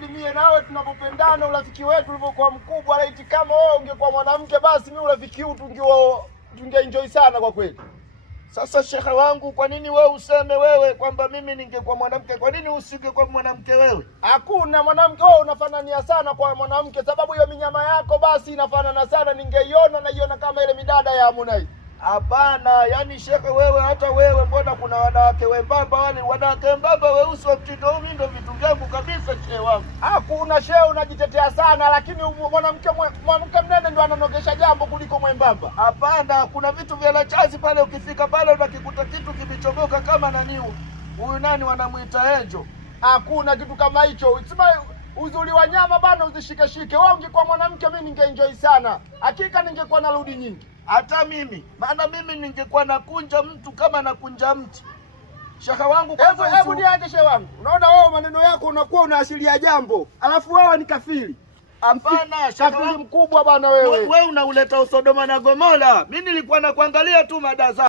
hadi mie nawe tunapopendana, urafiki wetu ulivyokuwa mkubwa, laiti kama wewe ungekuwa mwanamke basi mimi urafiki huu tungeenjoy sana kwa kweli. Sasa shekhe wangu, kwa nini wewe useme wewe kwamba mimi ningekuwa mwanamke? Kwa nini usingekuwa mwanamke wewe? Hakuna mwanamke wewe unafanania sana kwa mwanamke, sababu hiyo minyama yako basi inafanana sana, ningeiona na iona kama ile midada ya Harmonize. Hapana, yani shekhe wewe, hata wewe mbona kuna wanawake wembamba, wale wanawake wembamba weusi wa mtindo huu, mimi ndio vitu vyangu kabisa shehe wangu. Hakuna shehe, unajitetea sana, lakini mwanamke mnene ndo ananogesha jambo kuliko mwembamba. Hapana, kuna vitu vya lachazi pale, ukifika pale unakikuta kitu kimechomoka kama nani huyu nani wanamuita Angel. Hakuna kitu kama hicho. Sema uzuri wa nyama bana uzishike. Wewe ungekuwa mwanamke mimi ningeenjoy sana. Hakika ningekuwa narudi nyingi. Hata mimi, maana mimi ningekuwa nakunja mtu kama nakunja mti. Shaka wangu, hebu niaje shehe wangu. Unaona wewe maneno yako unakuwa unaashiria jambo, alafu wewe ni kafiri. Hapana, shaka wangu mkubwa bana wewe. Wewe unauleta Sodoma na Gomora. Mimi nilikuwa nakuangalia tu madaza.